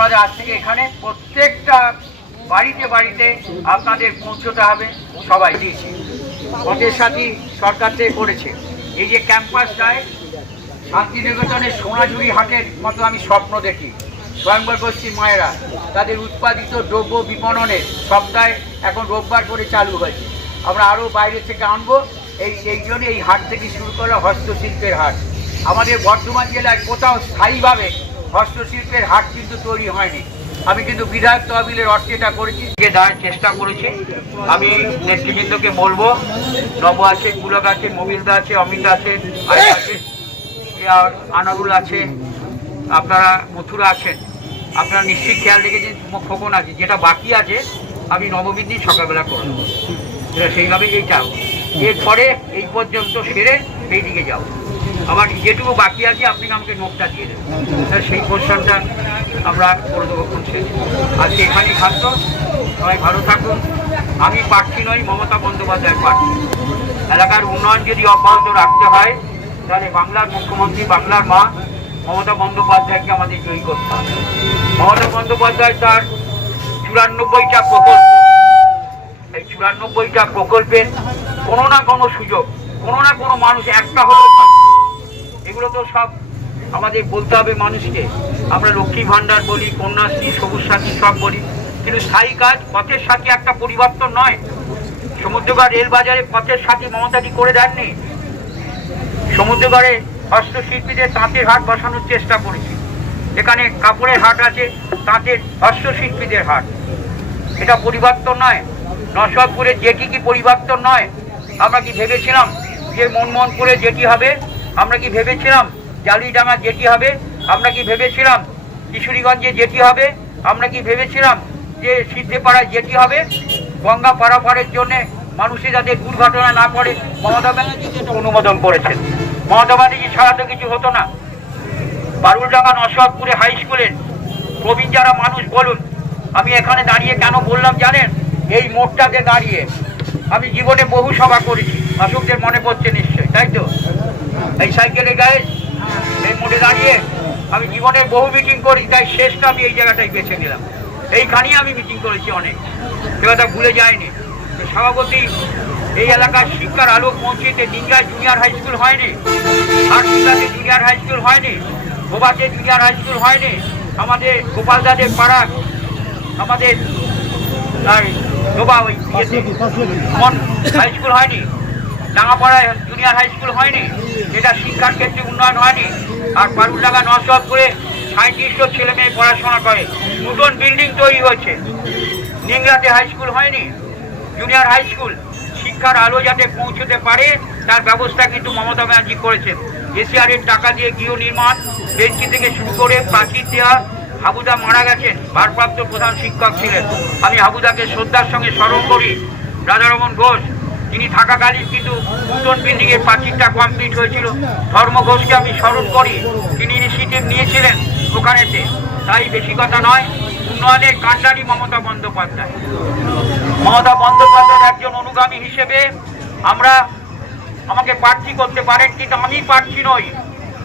আপনাদের আজ থেকে এখানে প্রত্যেকটা বাড়িতে বাড়িতে আপনাদের পৌঁছতে হবে। সবাই দিয়েছে, পথের সাথী সরকার থেকে করেছে। এই যে ক্যাম্পাসটায় শান্তিনিকেতনের সোনাঝুরি হাটের মতো আমি স্বপ্ন দেখি। স্বয়ংবর গোষ্ঠীর মায়েরা তাদের উৎপাদিত দ্রব্য বিপণনের সপ্তাহে এখন রোববার করে চালু হয়েছে। আমরা আরও বাইরে থেকে আনবো। এই জন্য এই হাট থেকে শুরু করলো হস্তশিল্পের হাট। আমাদের বর্ধমান জেলায় কোথাও স্থায়ীভাবে হস্তশিল্পের হাট কিন্তু তৈরি হয়নি। আমি কিন্তু বিধায়ক তহবিলের অর্থে এটা করেছি, দেওয়ার চেষ্টা করেছি। আমি নেতৃবৃন্দকে বলবো, নব আছে, পুলক আছে, মোবিলদা আছে, অমিত আছে, আনারুল আছে, আপনারা মথুরা আছেন, আপনারা নিশ্চয়ই খেয়াল রেখেছেন। খোকন আছে, যেটা বাকি আছে আমি নবমীর দিন সকালবেলা করে দেবো। সেইভাবেই এইটা এরপরে এই পর্যন্ত সেরে সেই দিকে যাও। আবার যেটুকু বাকি আছে আপনি আমাকে নোটটা দিয়ে দেবেন, সেই পোর্শনটা আমরা করে দেবো। আজকে এখানেই থাকতো। সবাই ভালো থাকুন। আমি প্রার্থী নই, মমতা বন্দ্যোপাধ্যায় প্রার্থী। এলাকার উন্নয়ন যদি অব্যাহত রাখতে হয় তাহলে বাংলার মুখ্যমন্ত্রী, বাংলার মা মমতা বন্দ্যোপাধ্যায়কে আমাদের জয়ী করতে হবে। মমতা বন্দ্যোপাধ্যায় তার 94টা প্রকল্প, এই 94টা প্রকল্পের কোনো না কোনো সুযোগ, কোনো না কোনো মানুষ একটা হলেও, এগুলো তো সব আমাদের বলতে হবে মানুষকে। আমরা লক্ষ্মী ভাণ্ডার বলি, কন্যাশ্রী, সবুজ সাথী সব বলি, কিন্তু স্থায়ী কাজ পথের সাথে একটা পরিবর্তন নয়। সমুদ্রগড় রেলবাজারে পথের সাথে মমতাটি করে দেননি। সমুদ্রগড়ে হস্তশিল্পীদের তাঁতের হাট বসানোর চেষ্টা করেছি। এখানে কাপড়ের হাট আছে, তাঁতের হস্তশিল্পীদের হাট। এটা পরিবর্তন নয়। নরসিংদীপুরের জেটি কি পরিবর্তন নয়? আমরা কি ভেবেছিলাম যে মনমোহনপুরে জেটি হবে? আমরা কি ভেবেছিলাম জালিডাঙ্গা জেটি হবে? আমরা কি ভেবেছিলাম কিশোরীগঞ্জে জেটি হবে? আমরা কি ভেবেছিলাম যে সিদ্ধেপাড়ায় জেটি হবে? গঙ্গা পারাপারের জন্য মানুষের যাতে দুর্ঘটনা না পড়ে মমতা ব্যানার্জি যেটা অনুমোদন করেছেন। মমতা ব্যানার্জি ছাড়া তো কিছু হতো না। বারুলডাঙ্গা নরসিংদীপুরে হাই স্কুলের প্রবীণ যারা মানুষ বলুন, আমি এখানে দাঁড়িয়ে কেন বললাম জানেন? এই মোড়টাতে দাঁড়িয়ে আমি জীবনে বহু সভা করেছি, অশোকদের মনে পড়ছে নিশ্চয়ই, তাই তো? এই সাইকেলে গায়ে এই মোড়ে দাঁড়িয়ে আমি জীবনের বহু মিটিং করি, তাই শেষটা আমি এই জায়গাটাই বেছে নিলাম। এইখানেই আমি মিটিং করেছি অনেক, সে কথা ভুলে যায়নি। সভাপতি এই এলাকার শিক্ষার আলো পৌঁছেতে ডিঙ্গায় জুনিয়র হাই স্কুল হয়নি, হাটশিলাতে জুনিয়র হাই স্কুল হয়নি, গোবাতে জুনিয়র হাই স্কুল হয়নি, আমাদের গোপালদাদের পাড়া, আমাদের হাই স্কুল হয়নি, ডাঙ্গাপাড়ায় জুনিয়র হাই স্কুল হয়নি। এটা শিক্ষার ক্ষেত্রে উন্নয়ন হয়নি। আর বারুলডাঙ্গা নরসিংদীপুরে 3700 ছেলে মেয়ে পড়াশোনা করে, নতুন বিল্ডিং তৈরি হচ্ছে। নিংরাতে হাই স্কুল হয়নি, জুনিয়র হাই স্কুল। শিক্ষার আলো যাতে পৌঁছতে পারে তার ব্যবস্থা কিন্তু মমতা ব্যানার্জি করেছেন। এশিয়ারের টাকা দিয়ে গৃহ নির্মাণ, বেঞ্চি থেকে শুরু করে প্রাচীর দেওয়া। হাবুদা মারা গেছেন, ভারপ্রাপ্ত প্রধান শিক্ষক ছিলেন। আমি হাবুদাকে শ্রদ্ধার সঙ্গে স্মরণ করি। রাজারমন ঘোষ, তিনি থাকাকালীন কিন্তু নতুন বিল্ডিংয়ের প্রাচীরটা কমপ্লিট হয়েছিল। ধর্ম ঘোষকে আমি স্মরণ করি, তিনি ইনিশিয়েটিভ নিয়েছিলেন ওখানেতে। তাই বেশি কথা নয়, উন্নয়নের কাণ্ডারি মমতা বন্দ্যোপাধ্যায়। মমতা বন্দ্যোপাধ্যায়ের একজন অনুগামী হিসেবে আমাকে প্রার্থী করতে পারেন, কিন্তু আমি প্রার্থী নই।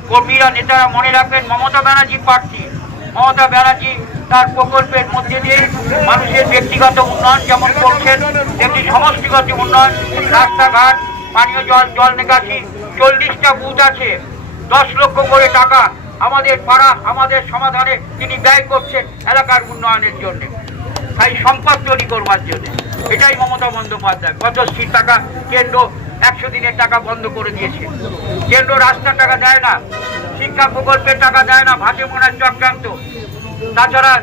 কর্মীরা, নেতারা মনে রাখবেন মমতা ব্যানার্জি প্রার্থী। মমতা ব্যানার্জি তার প্রকল্পের মধ্যে দিয়ে মানুষের ব্যক্তিগত উন্নয়ন যেমন করছেন, তেমনি সমষ্টিগত উন্নয়ন, রাস্তাঘাট, পানীয় জল, জল নিকাশি, 40টা বুথ আছে, 10 লক্ষ করে টাকা আমাদের পাড়া, আমাদের সমাধানে তিনি ব্যয় করছেন এলাকার উন্নয়নের জন্য, তাই সম্পদ তৈরি করবার জন্য। এটাই মমতা বন্দ্যোপাধ্যায়। পদ্মশ্রীর টাকা কেন্দ্র 100 দিনের টাকা বন্ধ করে দিয়েছে। কেন্দ্র রাস্তার টাকা দেয় না, শিক্ষা প্রকল্পের টাকা দেয় না, ভাতে মোনার চক্রান্ত। তাছাড়া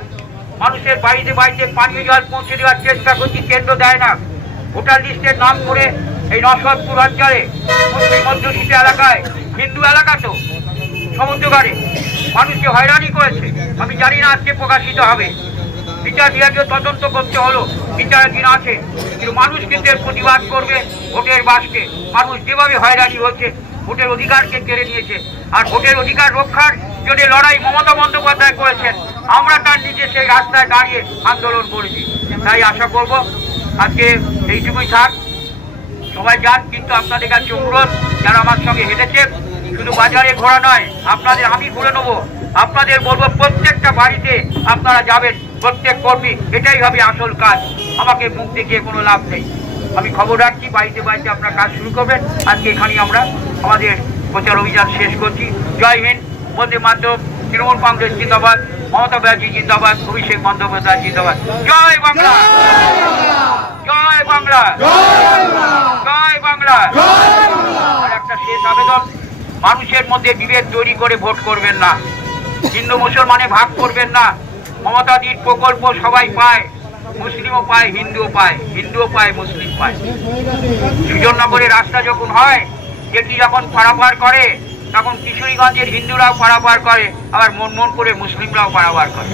মানুষের বাড়িতে বাড়িতে পানীয় জল পৌঁছে দেওয়ার চেষ্টা করছি, কেন্দ্র দেয় না। ভোটার লিস্টের নাম করে এই নরসিংদীপুর অঞ্চলে মুসলিম অধ্যুষিত এলাকায়, হিন্দু এলাকা তো, সমুদ্রগড়ে মানুষকে হয়রানি করেছে। আমি জানি না আজকে প্রকাশিত হবে, বিচার বিভাগীয় তদন্ত করতে হলো, বিচারাধীন আছে, কিন্তু মানুষ কিন্তু এর প্রতিবাদ করবে। ভোটের বাসকে মানুষ যেভাবে হয়রানি হচ্ছে, ভোটের অধিকারকে কেড়ে নিয়েছে। আর ভোটের অধিকার রক্ষার জন্য লড়াই মমতা বন্দ্যোপাধ্যায় করেছেন, আমরা তার নিজে সেই রাস্তায় দাঁড়িয়ে আন্দোলন করেছি। তাই আশা করব আজকে এইটুকুই থাক, সবাই যান। কিন্তু আপনাদের কাছে অনুরোধ, যারা আমার সঙ্গে হেঁটেছেন, শুধু বাজারে ঘোরা নয়, আপনাদের আমি ঘুরে নেবো, আপনাদের বলবো প্রত্যেকটা বাড়িতে আপনারা যাবেন, প্রত্যেক কর্মী, এটাই হবে আসল কাজ। আমাকে মুখ দেখিয়ে কোনো লাভ নেই। আমি খবর রাখছি, বাড়িতে বাড়িতে আপনারা কাজ শুরু করবেন। আজকে এখানেই আমরা আমাদের প্রচার অভিযান শেষ করছি। জয় হিন্দ, বন্দে মাতরম, তৃণমূল কংগ্রেস জিন্দাবাদ, মমতা ব্যানার্জি জিন্দাবাদ, অভিষেক বন্দ্যোপাধ্যায় জিন্দাবাদ। জয় বাংলা, জয় বাংলা, জয় বাংলা। আর একটা শেষ আবেদন, মানুষের মধ্যে বিভেদ তৈরি করে ভোট করবেন না, হিন্দু মুসলমানে ভাগ করবেন না। মমতাদির প্রকল্প সবাই পায়, মুসলিমও পায়, হিন্দুও পায়, হিন্দুও পায়, মুসলিম পায়। সুজননগরে রাস্তা যখন হয়, যেটি যখন পারাপার করে, তখন কিশোরীগঞ্জের হিন্দুরাও পারাপার করে, আবার মন করে মুসলিমরাও পারাপার করে,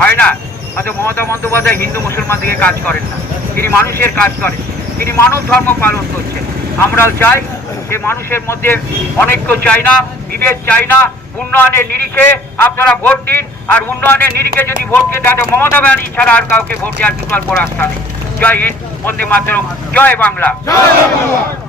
হয় না? হয়তো মমতা বন্দ্যোপাধ্যায় হিন্দু মুসলমান দিকে কাজ করেন না, তিনি মানুষের কাজ করেন, তিনি মানব ধর্ম পালন করছেন। আমরাও চাই যে মানুষের মধ্যে অনৈক্য চাই না, বিভেদ চাই না। উন্নয়নের নিরিখে আপনারা ভোট দিন, আর উন্নয়নের নিরিখে যদি ভোট দিয়ে তাহলে মমতা ব্যানার্জি ছাড়া আর কাউকে ভোট দেওয়ার বিকল্প রাস্তা নেই। জয় হিন্দ, বন্দে মাতরম, জয় বাংলা।